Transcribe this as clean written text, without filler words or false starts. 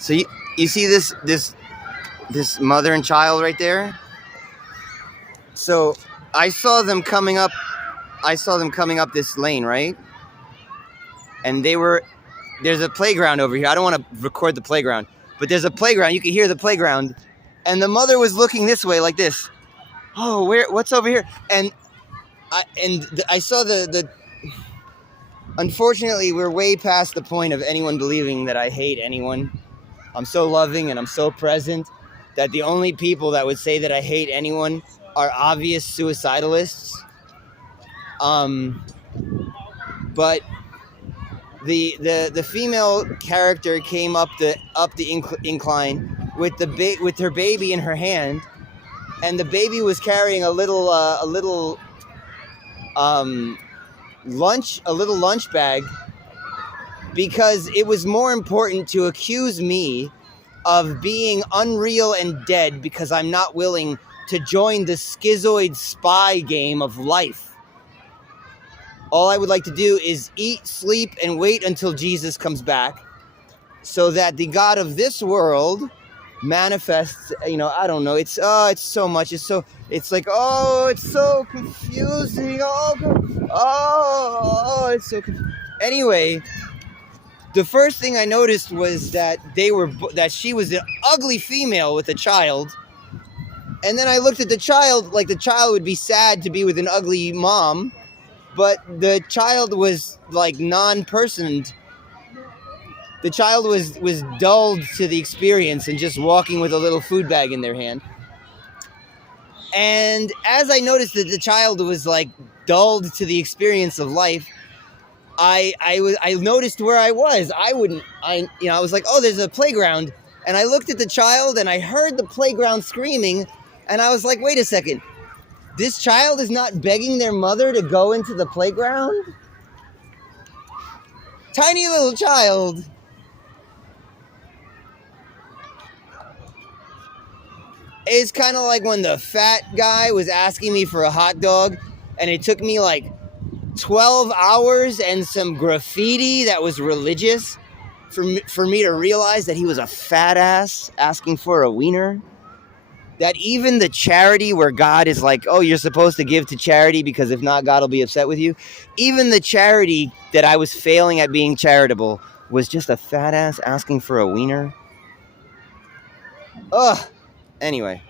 So you see this mother and child right there? So I saw them coming up this lane, right? And there's a playground over here. I don't want to record the playground, but there's a playground. You can hear the playground. And the mother was looking this way like this. Oh, what's over here? And I saw the unfortunately, we're way past the point of anyone believing that I hate anyone. I'm so loving and I'm so present that the only people that would say that I hate anyone are obvious suicidalists. But the female character came up the incline with her baby in her hand, and the baby was carrying a little lunch bag, because it was more important to accuse me of being unreal and dead because I'm not willing to join the schizoid spy game of life. All I would like to do is eat, sleep, and wait until Jesus comes back so that the God of this world manifests, I don't know. It's so much. It's so confusing. It's so confusing. Anyway, the first thing I noticed was that she was an ugly female with a child. And then I looked at the child, like the child would be sad to be with an ugly mom, but the child was like non-personed. The child was dulled to the experience and just walking with a little food bag in their hand. And as I noticed that the child was like dulled to the experience of life, I noticed where I was. I was like, oh, there's a playground. And I looked at the child and I heard the playground screaming. And I was like, wait a second. This child is not begging their mother to go into the playground? Tiny little child. It's kind of like when the fat guy was asking me for a hot dog and it took me like 12 hours and some graffiti that was religious for me to realize that he was a fat ass asking for a wiener. That even the charity where God is like, oh, you're supposed to give to charity because if not, God will be upset with you. Even the charity that I was failing at being charitable was just a fat ass asking for a wiener. Ugh. Anyway.